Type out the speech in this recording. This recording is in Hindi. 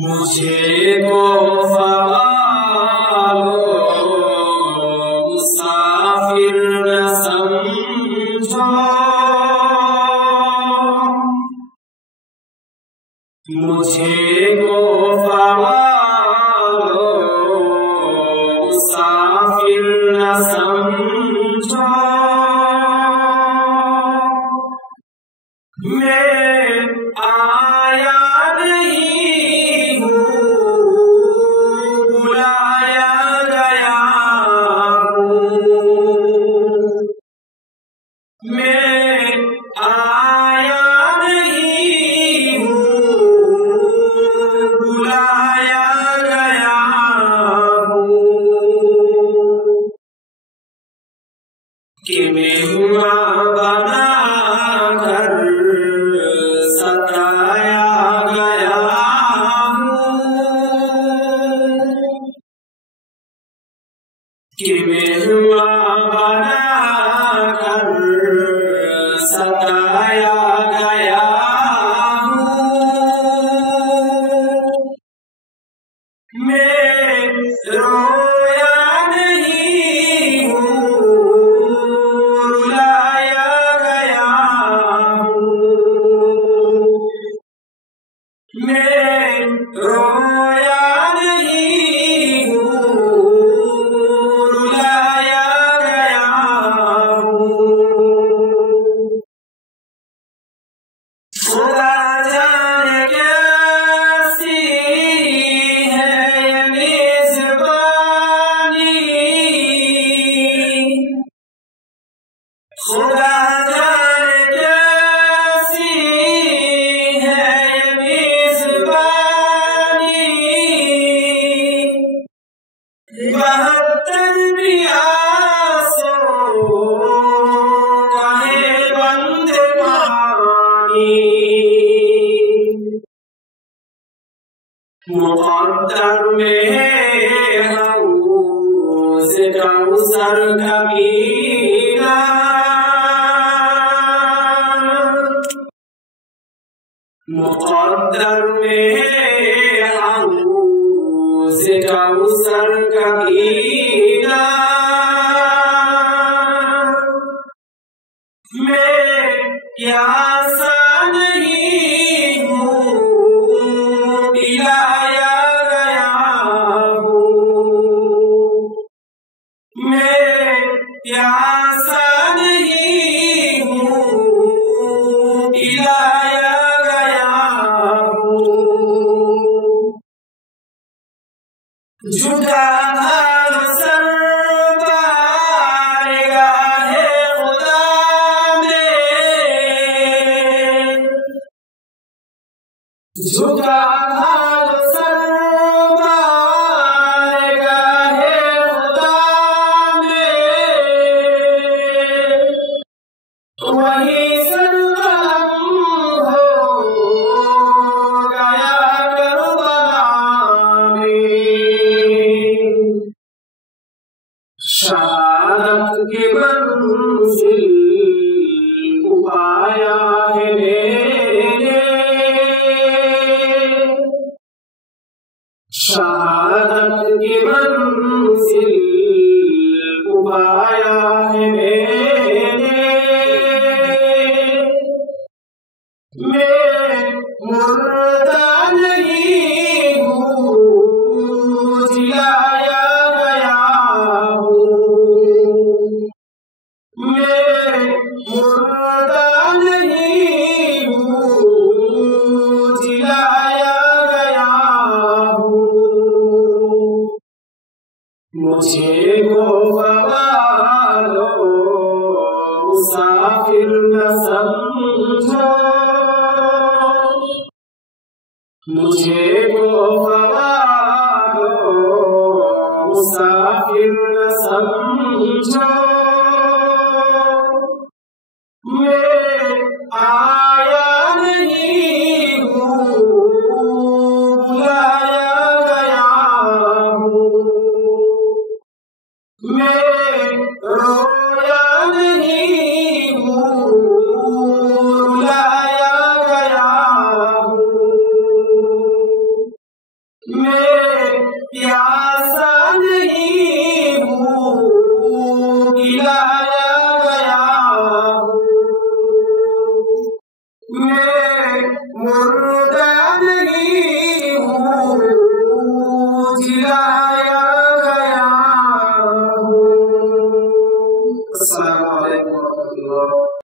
मुझे को ख्वालो मुसाफिर न समझो, मुझे को ख्वालो मुसाफिर न समझो। मैं आया नहीं हूँ, बुलाया गया हूँ। मैं आया नहीं हूँ, बुलाया गया हूँ। कि मेहमान बना कर सताया गया हूँ, कि मेहमान बना कर सताया गया हूँ। मैं रोया नहीं हूँ, रुलाया गया हूँ। मैं रोया नहीं हूँ, रुलाया गया हूँ। खुदा जाने कैसी है ये मेज़बानी, खुदा जाने कैसी है ये मेज़बानी। 72 प्यासों कहे बंद पानी, मुक़द्दर में हौज़ कौसर कभी ना, मुक़द्दर में हौज़ कौसर कभी ना। मैं प्यासा नहीं हूँ, पिलाया गया हूँ। मैं प्यासा नहीं हूँ, पिलाया गया हूँ। जुदा सर बारगाहे खुदा में, जुदा सर बारगाहे खुदा में, वही सरगम हो गया करबला में। शहादत की मंजिल को पाया है मैंने, शहादत की मंजिल को पाया है मैंने। मैं मुर्दा नहीं हूँ, जिलाया गया हूँ। मैं मुर्दा नहीं हूँ, जिलाया गया हूँ। मुझे को ख्वालो मुसाफिर न समझो, मुझे को ख्वालो मुसाफिर न समझो। मैं आया नहीं हूँ, बुलाया गया हूँ। मैं रोया नहीं हूँ, रुलाया मैं मुर्दा नहीं हूँ, जिला